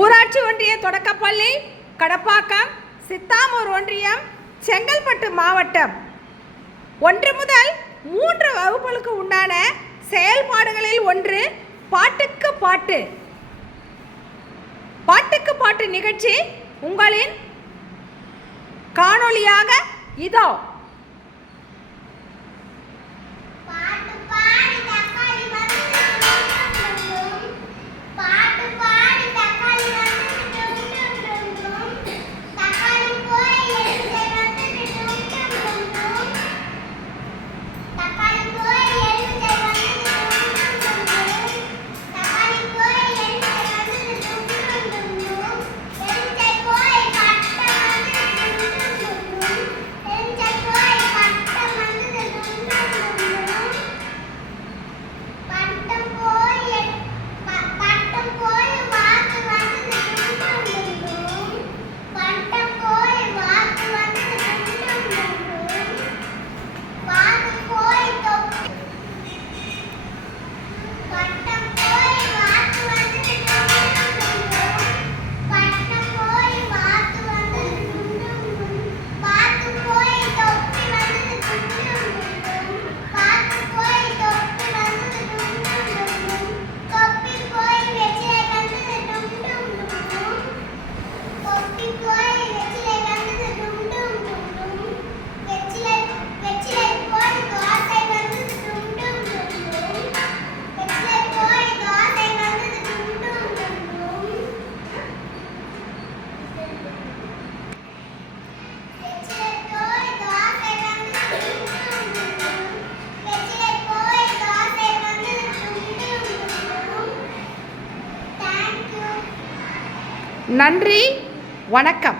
ஊராட்சி ஒன்றிய தொடக்கப்பள்ளி கடப்பாக்கம், சித்தாமூர் ஒன்றியம், செங்கல்பட்டு மாவட்டம். 1 முதல் 3 வகுப்புகளுக்கு உண்டான செயல்பாடுகளில் ஒன்று பாட்டுக்கு பாட்டு. பாட்டுக்கு பாட்டு நிகழ்ச்சி உங்களின் காணொளியாக இதோ. நன்றி, வணக்கம்.